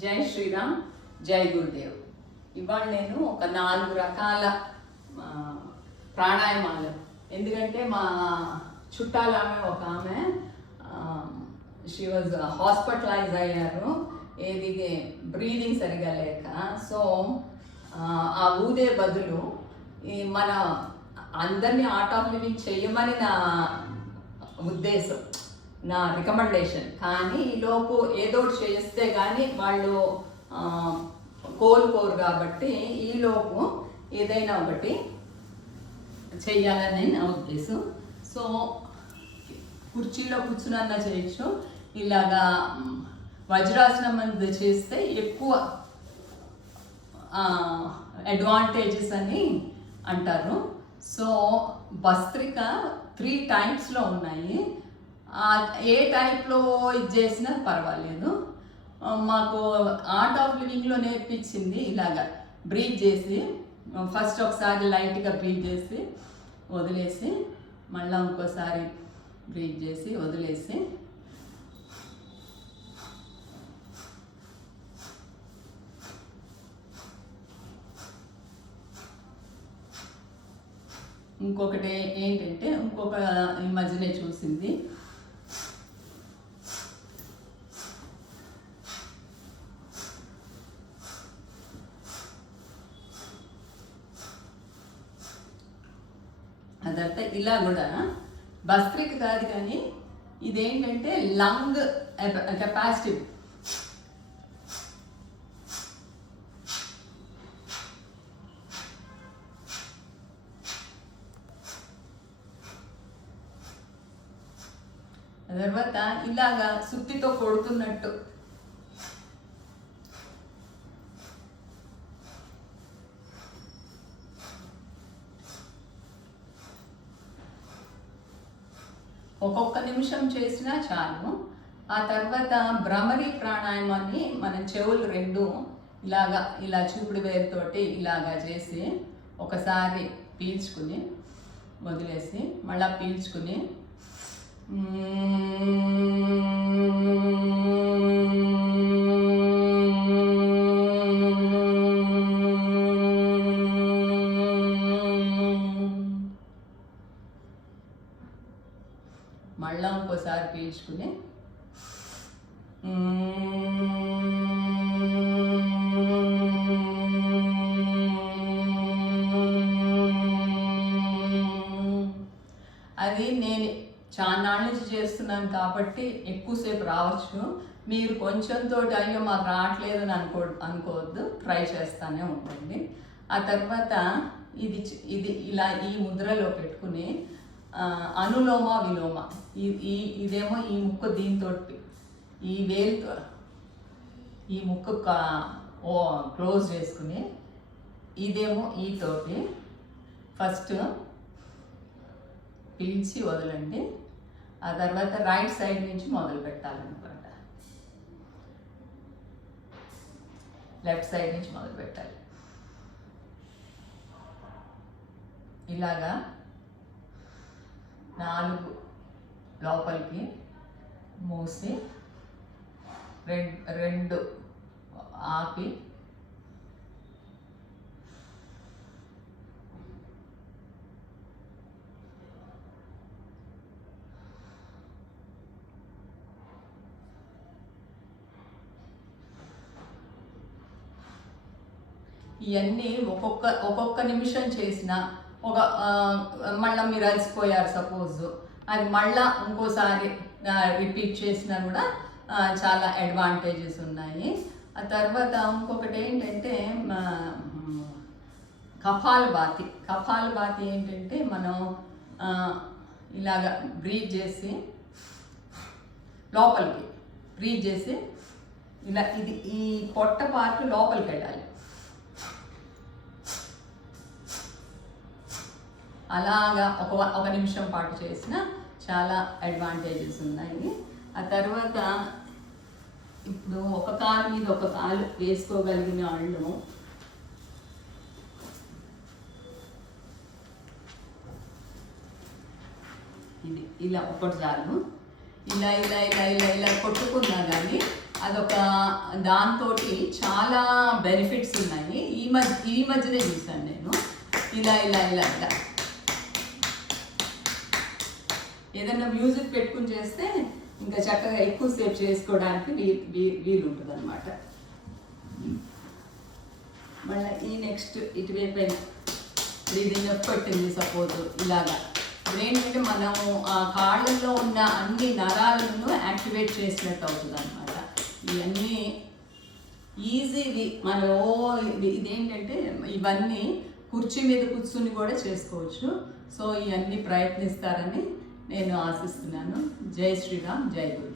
జై శ్రీరామ్, జై గురుదేవ్. ఇవాళ నేను ఒక 4 రకాల ప్రాణాయామాలు, ఎందుకంటే మా చుట్టాల ఒక ఆమె షీ వాజ్ హాస్పిటలైజ్ అయ్యారు, ఏది బ్రీదింగ్ సరిగా లేక. సో ఆ ఊదే బదులు మన అందరినీ ఆర్ట్ ఆఫ్ లివింగ్ చేయమని నా ఉద్దేశం, నా రికమెండేషన్. కానీ ఈలోపు ఏదో చేస్తే కానీ వాళ్ళు కోలుకోరు, కాబట్టి ఈలోపు ఏదైనా ఒకటి చెయ్యాలని నా ఉద్దేశం. సో కుర్చీలో కూర్చున్న చేయొచ్చు, ఇలాగా వజ్రాసనం మీద చేస్తే ఎక్కువ అడ్వాంటేజెస్ అని అంటారు. సో భస్త్రిక 3 టైప్స్లో ఉన్నాయి. ఏ టైప్లో ఇది చేసినా పర్వాలేదు. మాకు ఆర్ట్ ఆఫ్ లివింగ్లో నేర్పించింది ఇలాగా బ్రీత్ చేసి, ఫస్ట్ ఒకసారి లైట్గా బ్రీత్ చేసి వదిలేసి, మళ్ళీ ఇంకోసారి బ్రీత్ చేసి వదిలేసి, ఇంకొకటి ఏంటంటే ఇంకొక ఈ మధ్యనే చూసింది, అదంతా ఇలా కూడా భస్త్రిక కాదు, కానీ ఇదేంటంటే లంగ్ కెపాసిటీ. తర్వాత ఇలాగా సుత్తితో కొడుతున్నట్టు ఒక్కొక్క నిమిషం చేసినా చాలు. ఆ తర్వాత భ్రమరి ప్రాణాయామాన్ని మన చెవులు 2 ఇలాగా ఇలా చూపుడు వేరుతోటి ఇలాగా చేసి ఒకసారి పీల్చుకుని వదిలేసి మళ్ళీ పీల్చుకుని మళ్ళా ఇంకోసారి పీల్చుకుని అది నేను చాలా నాళ్ళ నుంచి చేస్తున్నాను కాబట్టి ఎక్కువసేపు రావచ్చు. మీరు కొంచెంతో అయ్యో మాకు రావట్లేదు అని అనుకోవద్దు, ట్రై చేస్తానే ఉంటుంది. ఆ తర్వాత ఇది ఇలా ఈ ముద్రలో పెట్టుకుని అనులోమ విలోమ, ఇదేమో ఈ ముక్కు దీంతో, ఈ వేలుతో ఈ ముక్కు క్లోజ్ చేసుకుని, ఇదేమో ఈతోటి ఫస్ట్ పీల్చి వదలండి. ఆ తర్వాత రైట్ సైడ్ నుంచి మొదలు పెట్టాలన్నమాట, లెఫ్ట్ సైడ్ నుంచి మొదలు పెట్టాలి. ఇలాగా 4 లోపలికి మూసి 2 ఆపి ఇవన్నీ ఒక్కొక్క నిమిషం చేసిన మళ్ళీ మీరు అలసిపోయారు సపోజ్, అది మళ్ళా ఇంకోసారి రిపీట్ చేసినా కూడా చాలా అడ్వాంటేజెస్ ఉన్నాయి. ఆ తర్వాత ఇంకొకటి ఏంటంటే కపాలభాతి ఏంటంటే మనం ఇలాగ బ్రీత్ చేసి లోపలికి బ్రీత్ చేసి ఇలా ఈ పొట్ట పార్ట్ లోపలికి వెళ్ళాలి. అలాగా ఒక నిమిషం పాటు చేసిన చాలా అడ్వాంటేజెస్ ఉన్నాయి. ఆ తర్వాత ఇప్పుడు ఒక కాలు మీద ఒక కాలు వేసుకోగలిగిన వాళ్ళు ఇది ఇలా ఒకటి చాలు, ఇలా ఇలా ఇలా ఇలా ఇలా కొట్టుకున్నా కానీ అదొక దాంతో చాలా బెనిఫిట్స్ ఉన్నాయి. ఈ మధ్యనే చూసాను నేను. ఇలా ఇలా ఇలా ఇలా ఏదైనా మ్యూజిక్ పెట్టుకుని చేస్తే ఇంకా చక్కగా ఎక్కువసేపు చేసుకోవడానికి వీలు ఉంటుంది అనమాట. మళ్ళీ ఈ నెక్స్ట్ ఇటువైపు ఇది నొప్పి పెట్టింది సపోజ్ ఇలాగా. ఇప్పుడు ఏంటంటే మనము ఆ కాళ్ళల్లో ఉన్న అన్ని నరాలను యాక్టివేట్ చేసినట్టు అవుతుంది అనమాట. ఇవన్నీ ఈజీవి మనం ఇదేంటంటే ఇవన్నీ కుర్చీ మీద కూర్చుని కూడా చేసుకోవచ్చు. సో ఇవన్నీ ప్రయత్నిస్తారని నేను ఆశిస్తున్నాను. జై శ్రీరామ్, జై గురు.